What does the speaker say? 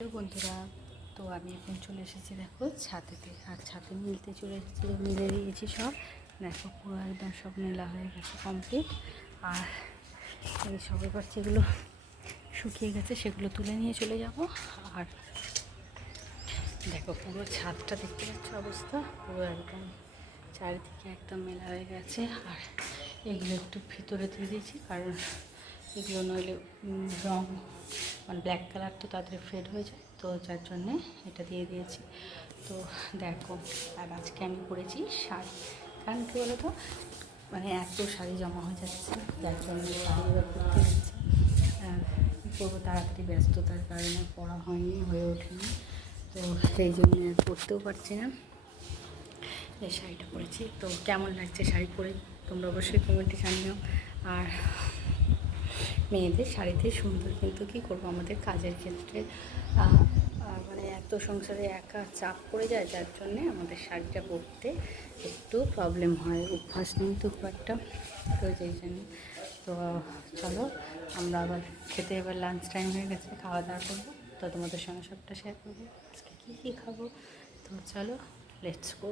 Hello বন্ধুরা, তো আমি এখন চলে এসেছি দেখো ছাদেতে। আর ছাদে মিলতে চলে এসেছি, মিলে দিয়েছি সব। দেখো পুরো একদম সব মেলা হয়ে গেছে কমপ্লিট। আর এই সবে পাচ্ছে এগুলো শুকিয়ে গেছে, সেগুলো তুলে নিয়ে চলে যাব। আর দেখো পুরো ছাদটা দেখতে পাচ্ছ অবস্থা, পুরো একদম চারিদিকে একদম মেলা হয়ে গেছে। আর এগুলো একটু ভিতরে দিয়ে দিয়েছি, কারণ এগুলো নইলে রং মানে ব্ল্যাক কালার তো তাড়াতাড়ি ফেড হয়ে যায়, তো যার জন্যে এটা দিয়ে দিয়েছি। তো দেখো, আর আজকে আমি পরেছি শাড়ি, কারণ কী বলো তো, মানে এত শাড়ি জমা হয়ে যাচ্ছে, যার জন্য শাড়ি এবার পরতে হচ্ছে। কী করবো, তাড়াতাড়ি ব্যস্ততার কারণে পরা হয়নি, হয়ে ওঠেনি, তো সেই জন্য আর পরতেও পারছি না। এই শাড়িটা পরেছি, তো কেমন লাগছে শাড়ি পরে তোমরা অবশ্যই কমেন্টে জানিও। আর মেয়েদের শাড়িতে সুন্দর, কিন্তু কী করবো, আমাদের কাজের ক্ষেত্রে মানে এত সংসারে একা চাপ পড়ে যায়, যার জন্যে আমাদের শাড়িটা পরতে একটু প্রবলেম হয়, অভ্যাস নেই তো খুব একটা, তো যেই জন্য। তো চলো, আমরা আবার খেতে, এবার লাঞ্চ টাইম হয়ে গেছে, খাওয়া দাওয়া করবো, তো তোমাদের সঙ্গে সবটা শেয়ার করবো আজকে কী কী খাবো। তো চলো, লেটস গো।